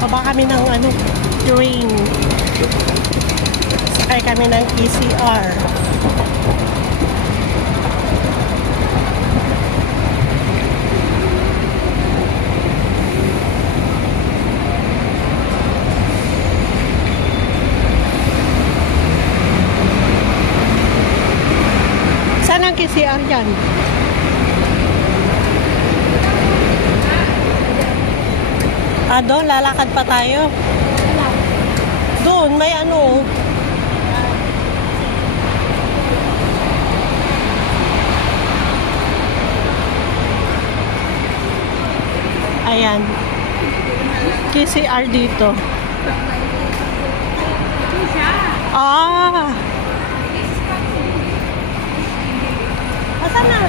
Baba kami ng train. Sakay kami ng PCR. Saan ang PCR yan? Doon, lalakad pa tayo. Doon, may Ayan. PCR dito. Asan na?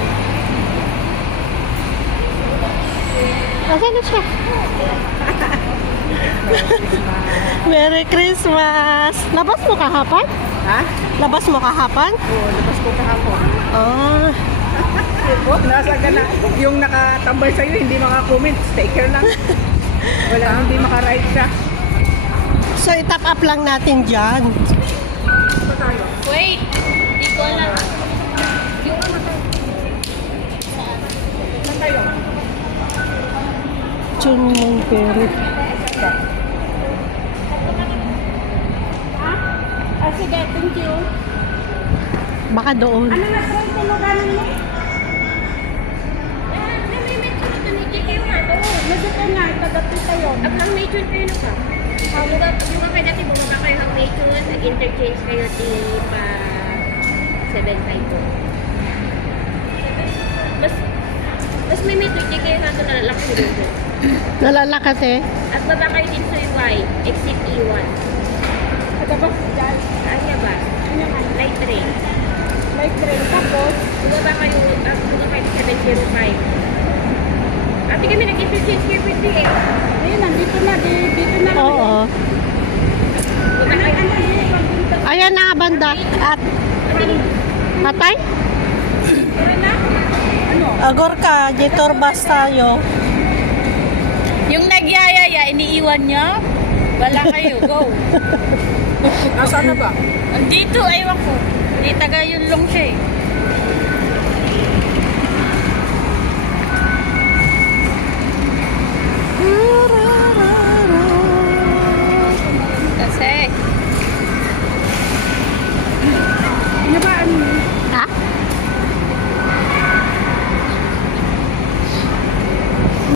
Asan na siya? Merry Christmas! Labas mo kahapon? Ha? Labas mo kahapon? Oo, labas ko kahapon. Nasa ka na. Yung nakatambay sa'yo, hindi makakomment. Sticker lang. Wala, hindi makaride siya. So, i-top up lang natin dyan. Wait! Hindi ko alam. Saan tayo? Chunmon Perry. Sige, thank you. Baka doon. Ano na try tinuganan mo? May medyo na doon. Hindi kayo nga doon. Nasa ka nga, itagapit tayo. At lang medyo kayo na pa. Buka kayo dati, bumaba kayo ng medyo. Nag-interchange kayo pa 7.5 po. Mas may medyo kayo nga doon nalalak ko doon. Nalalak kasi. At baba kayo din sa Y, exit E1. Agabas dyan. Kaya ba? Ano nga? Light train. Light train. Tapos, Bumaba kayo, bumaba kayo 705. Ate kami nag-interchange kayo with eh. ayun, nandito na. Dito na. Oo. Bumaba kayo. Ayan na banda. At Atay? Tara na. Ano? Agor ka, jitor bus tayo. Yung nagyayaya, iniiwan niya? Wala kayo, go. Nasaan na ba? Dito, aywan ko. Hindi taga yun long siya eh.